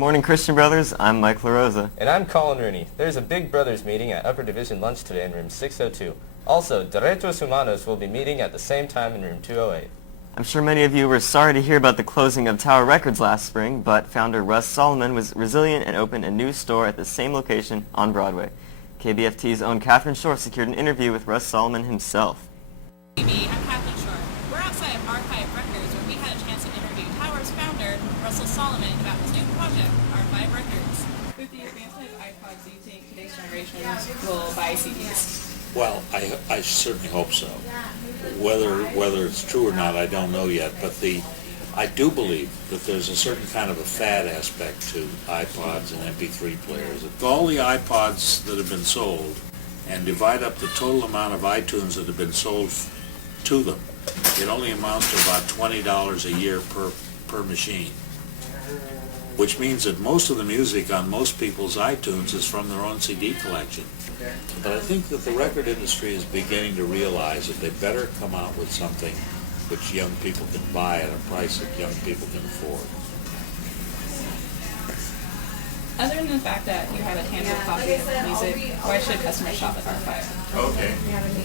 morning, Christian Brothers. I'm Mike LaRosa. And I'm Colin Rooney. There's a Big Brothers meeting at Upper Division Lunch today in room 602. Also, Derechos Humanos will be meeting at the same time in room 208. I'm sure many of you were sorry to hear about the closing of Tower Records last spring, but founder Russ Solomon was resilient and opened a new store at the same location on Broadway. KBFT's own Catherine Shore secured an interview with Russ Solomon himself. I'm Catherine Shore. We're outside of Archive Records where we had a chance to interview Tower's founder, Russell Solomon, about his new project, Archive Records. With the advancement of iPods, do you think today's generations will buy CDs? Well, I certainly hope so. Whether it's true or not, I don't know yet. But I do believe that there's a certain kind of a fad aspect to iPods and MP3 players. If all the iPods that have been sold and divide up the total amount of iTunes that have been sold to them, it only amounts to about $20 a year per machine, which means that most of the music on most people's iTunes is from their own CD collection. But I think that the record industry is beginning to realize that they better come out with something which young people can buy at a price that young people can afford. Other than the fact that you have a tangible copy of music, why should customers shop at Archive? Okay.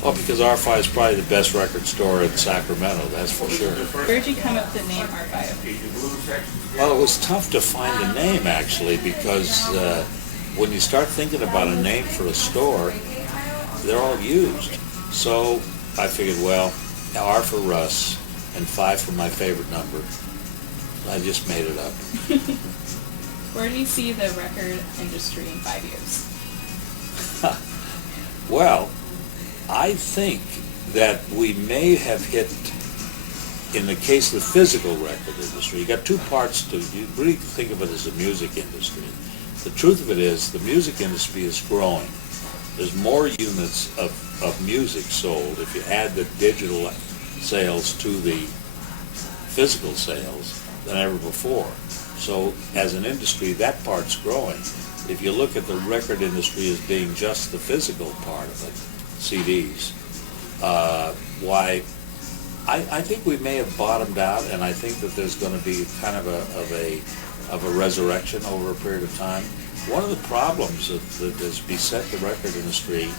Well, because Archive is probably the best record store in Sacramento, that's for sure. Where did you come up with the name Archive? Well, it was tough to find a name, actually, because when you start thinking about a name for a store, they're all used. So I figured, well, R for Russ and 5 for my favorite number. I just made it up. Where do you see the record industry in 5 years? Well, I think that we may have hit, in the case of the physical record industry, you got two parts to, you really think of it as a music industry. The truth of it is the music industry is growing. There's more units of music sold if you add the digital sales to the physical sales than ever before. So as an industry, that part's growing. If you look at the record industry as being just the physical part of it, CDs, I think we may have bottomed out, and I think that there's going to be kind of a resurrection over a period of time. One of the problems that has beset the record industry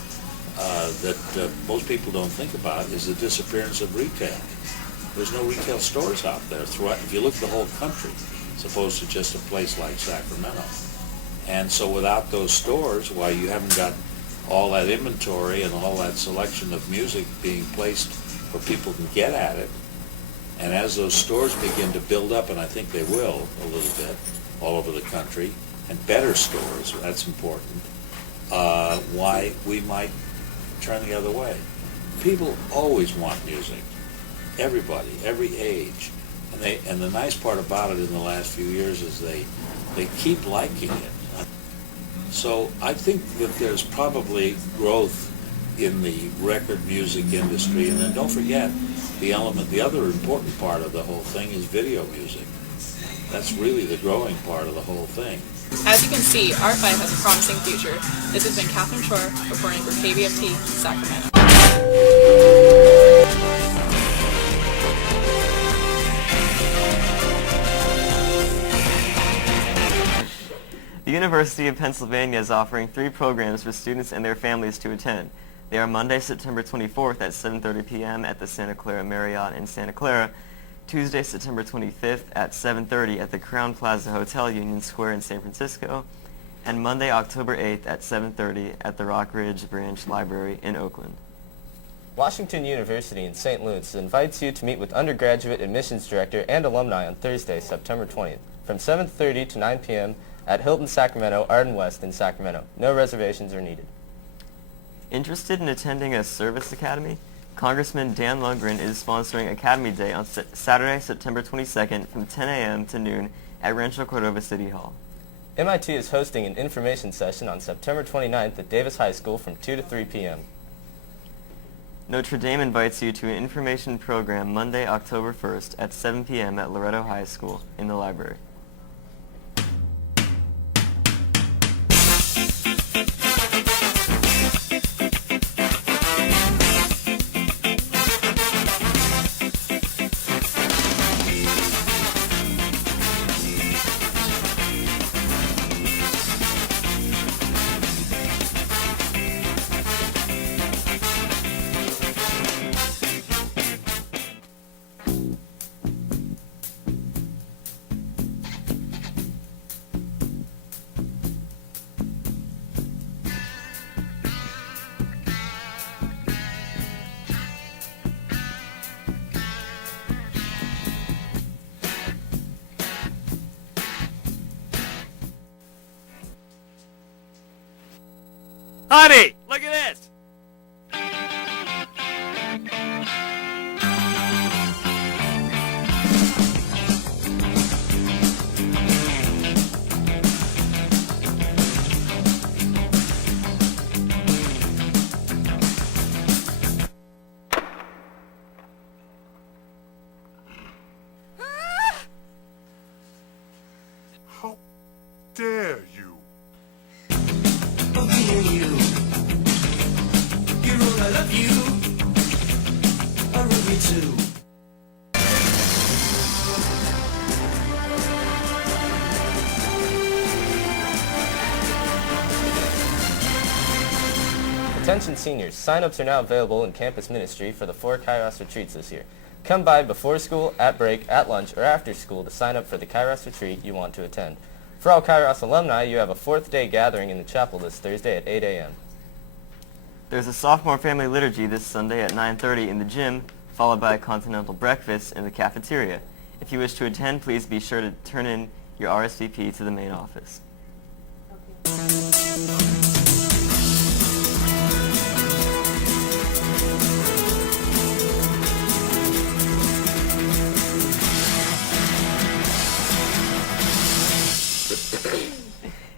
that most people don't think about is the disappearance of retail. There's no retail stores out there throughout, if you look at the whole country, as opposed to just a place like Sacramento. And so without those stores, why you haven't got all that inventory and all that selection of music being placed where people can get at it. And as those stores begin to build up, and I think they will a little bit all over the country, and better stores, that's important, why we might turn the other way. People always want music. Everybody, every age. And the nice part about it in the last few years is they keep liking it. So I think that there's probably growth in the record music industry. And then don't forget, the other important part of the whole thing is video music. That's really the growing part of the whole thing. As you can see, Archive has a promising future. This has been Catherine Shore reporting for KBFT Sacramento. The University of Pennsylvania is offering 3 programs for students and their families to attend. They are Monday, September 24th at 7:30 p.m. at the Santa Clara Marriott in Santa Clara, Tuesday, September 25th at 7:30 at the Crown Plaza Hotel, Union Square in San Francisco, and Monday, October 8th at 7:30 at the Rockridge Branch Library in Oakland. Washington University in St. Louis invites you to meet with undergraduate admissions director and alumni on Thursday, September 20th, from 7:30 to 9 p.m. at Hilton Sacramento, Arden West in Sacramento. No reservations are needed. Interested in attending a service academy? Congressman Dan Lundgren is sponsoring Academy Day on Saturday, September 22nd from 10 a.m. to noon at Rancho Cordova City Hall. MIT is hosting an information session on September 29th at Davis High School from 2 to 3 p.m. Notre Dame invites you to an information program Monday, October 1st at 7 p.m. at Loretto High School in the library. Honey, look at this. How dare you? Oh, dear you. You rule, I love you. I love you too. Attention seniors, sign-ups are now available in campus ministry for the 4 Kairos retreats this year. Come by before school, at break, at lunch, or after school to sign up for the Kairos retreat you want to attend. For all Kairos alumni, you have a 4th day gathering in the chapel this Thursday at 8 a.m. There's a sophomore family liturgy this Sunday at 9:30 in the gym, followed by a continental breakfast in the cafeteria. If you wish to attend, please be sure to turn in your RSVP to the main office.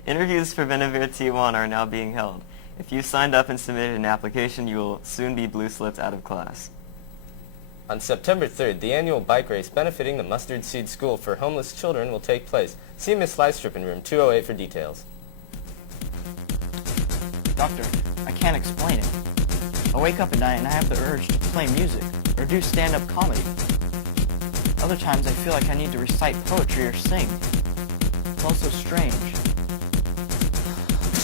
Interviews for Benevere T1 are now being held. If you signed up and submitted an application, you will soon be blue-slipped out of class. On September 3rd, the annual bike race benefiting the Mustard Seed School for Homeless Children will take place. See Miss Lystrup in room 208 for details. Doctor, I can't explain it. I wake up at night and I have the urge to play music or do stand-up comedy. Other times I feel like I need to recite poetry or sing. It's all so strange.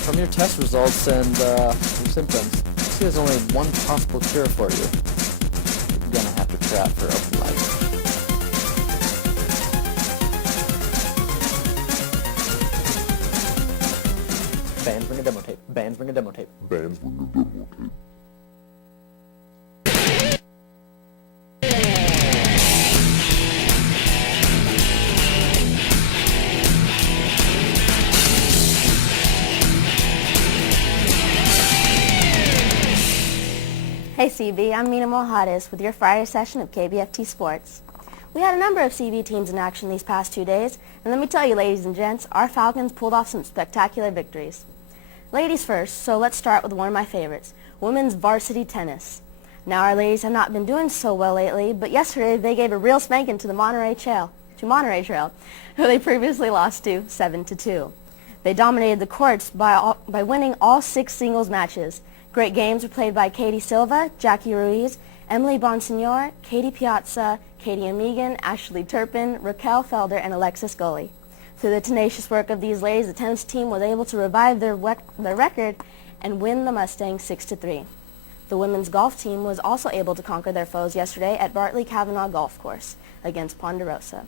From your test results and your symptoms, I see there's only one possible cure for you. You're gonna have to try out for open mic. Bands bring a demo tape. Bands bring a demo tape. Bands bring a demo tape. Hey CB, I'm Mina Mohadis with your Friday session of KBFT Sports. We had a number of CB teams in action these past 2 days, and let me tell you, ladies and gents, our Falcons pulled off some spectacular victories. Ladies first, so let's start with one of my favorites, women's varsity tennis. Now our ladies have not been doing so well lately, but yesterday they gave a real spanking to the Monterey Trail, who they previously lost to 7-2. They dominated the courts by winning all 6 singles matches. Great games were played by Katie Silva, Jackie Ruiz, Emily Bonsignor, Katie Piazza, Katie Amigan, Ashley Turpin, Raquel Felder, and Alexis Gully. Through the tenacious work of these ladies, the tennis team was able to revive their record and win the Mustangs 6-3. The women's golf team was also able to conquer their foes yesterday at Bartley Cavanaugh Golf Course against Ponderosa.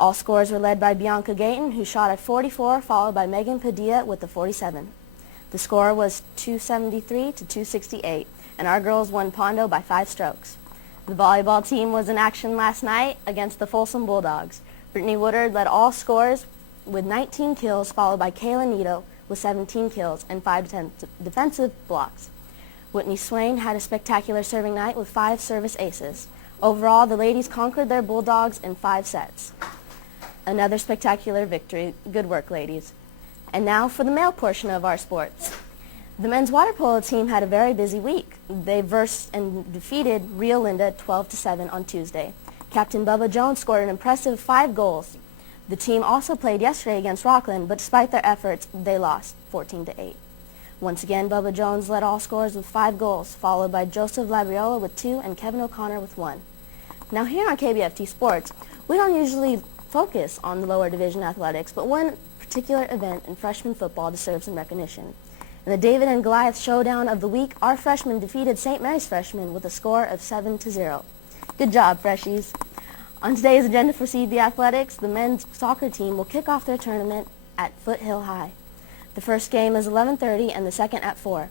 All scores were led by Bianca Gayton, who shot at 44, followed by Megan Padilla with the 47. The score was 273 to 268, and our girls won Pondo by 5 strokes. The volleyball team was in action last night against the Folsom Bulldogs. Brittany Woodard led all scores with 19 kills, followed by Kayla Nito with 17 kills and 5 defensive blocks. Whitney Swain had a spectacular serving night with 5 service aces. Overall, the ladies conquered their Bulldogs in 5 sets. Another spectacular victory. Good work, ladies. And now for the male portion of our sports. The men's water polo team had a very busy week. They versed and defeated Rio Linda 12-7 on Tuesday. Captain Bubba Jones scored an impressive 5 goals. The team also played yesterday against Rockland, but despite their efforts, they lost 14-8. Once again, Bubba Jones led all scorers with 5 goals, followed by Joseph Labriola with 2 and Kevin O'Connor with 1. Now here on KBFT Sports, we don't usually focus on the lower division athletics, but one particular event in freshman football deserves some recognition. In the David and Goliath showdown of the week, our freshmen defeated St. Mary's freshmen with a score of 7-0. Good job, freshies. On today's agenda for CB Athletics, the men's soccer team will kick off their tournament at Foothill High. The first game is 11:30 and the second at 4.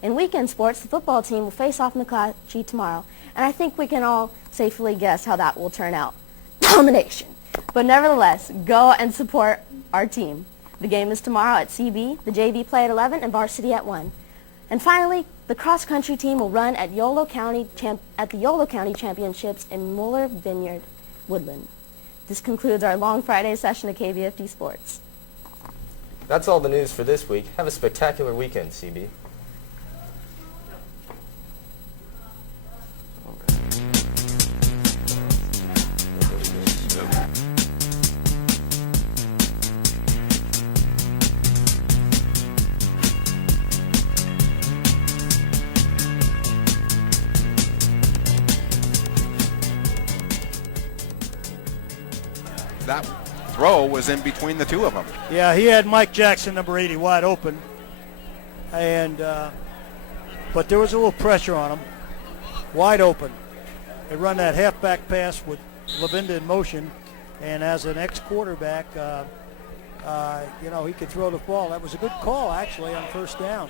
In weekend sports, the football team will face off McClatchy tomorrow, and I think we can all safely guess how that will turn out. Domination. But nevertheless, go and support our team. The game is tomorrow at CB, the JV play at 11, and varsity at 1. And finally, the cross-country team will run at the Yolo County Championships in Mueller Vineyard, Woodland. This concludes our long Friday session of KBFT Sports. That's all the news for this week. Have a spectacular weekend, CB. That throw was in between the two of them. Yeah, he had Mike Jackson, number 80, wide open. And but there was a little pressure on him. Wide open. They run that halfback pass with Lavinda in motion. And as an ex-quarterback, he could throw the ball. That was a good call, actually, on first down.